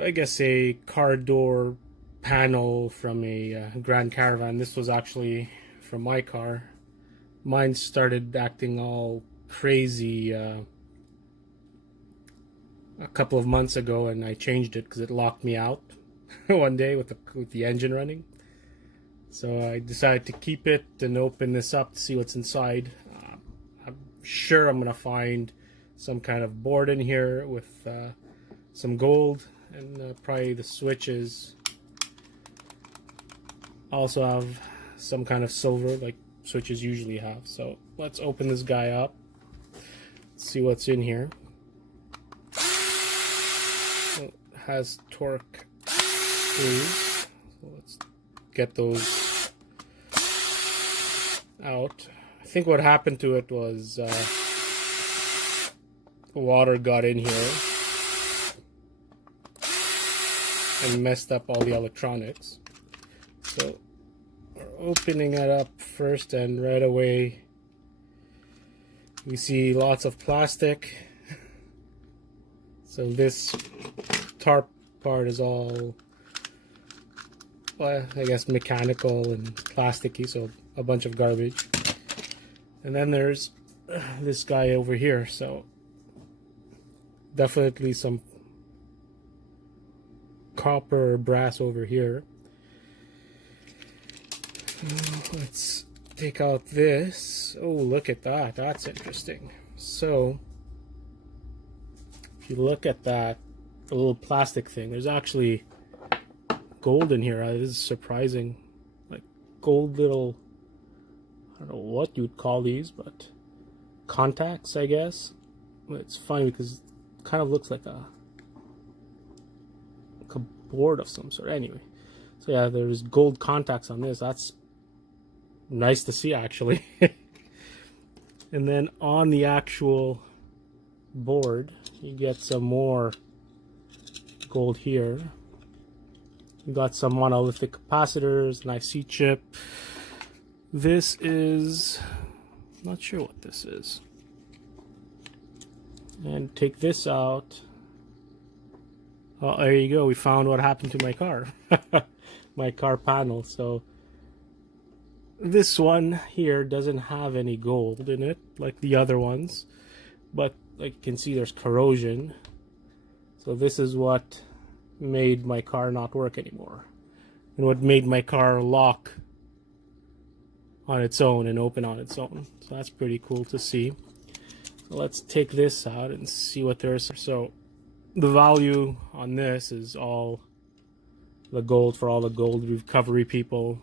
I guess, a car door panel from a Grand Caravan. This was actually from my car. Mine started acting all crazy a couple of months ago, and I changed it because it locked me out one day with the engine running. So I decided to keep it and open this up to see what's inside. I'm sure I'm gonna find some kind of board in here with some gold, and probably the switches also have some kind of silver like switches usually have. So let's open this guy up, see what's in here. It has torque screws, so let's get those out. I think what happened to it was water got in here and messed up all the electronics. So we're opening it up first, and right away we see lots of plastic. So this tarp part is all, well, I guess mechanical and plasticky, so a bunch of garbage. And then there's this guy over here, so definitely some copper or brass over here. Let's take out this. Oh, look at that. That's interesting. So if you look at that, the little plastic thing, there's actually gold in here. This is surprising. Like gold little, I don't know what you'd call these, but contacts, I guess. But it's funny because it kind of looks like a board of some sort. Anyway, so yeah, there's gold contacts on this. That's nice to see, actually. And then on the actual board, you get some more gold here. You got some monolithic capacitors, an IC chip. This is, I'm not sure what this is. And take this out. Oh, there you go. We found what happened to my car. My car panel. So this one here doesn't have any gold in it like the other ones, but like you can see, there's corrosion. So this is what made my car not work anymore, and what made my car lock on its own and open on its own. So that's pretty cool to see. So let's take this out and see what there is. So the value on this is all the gold for all the gold recovery people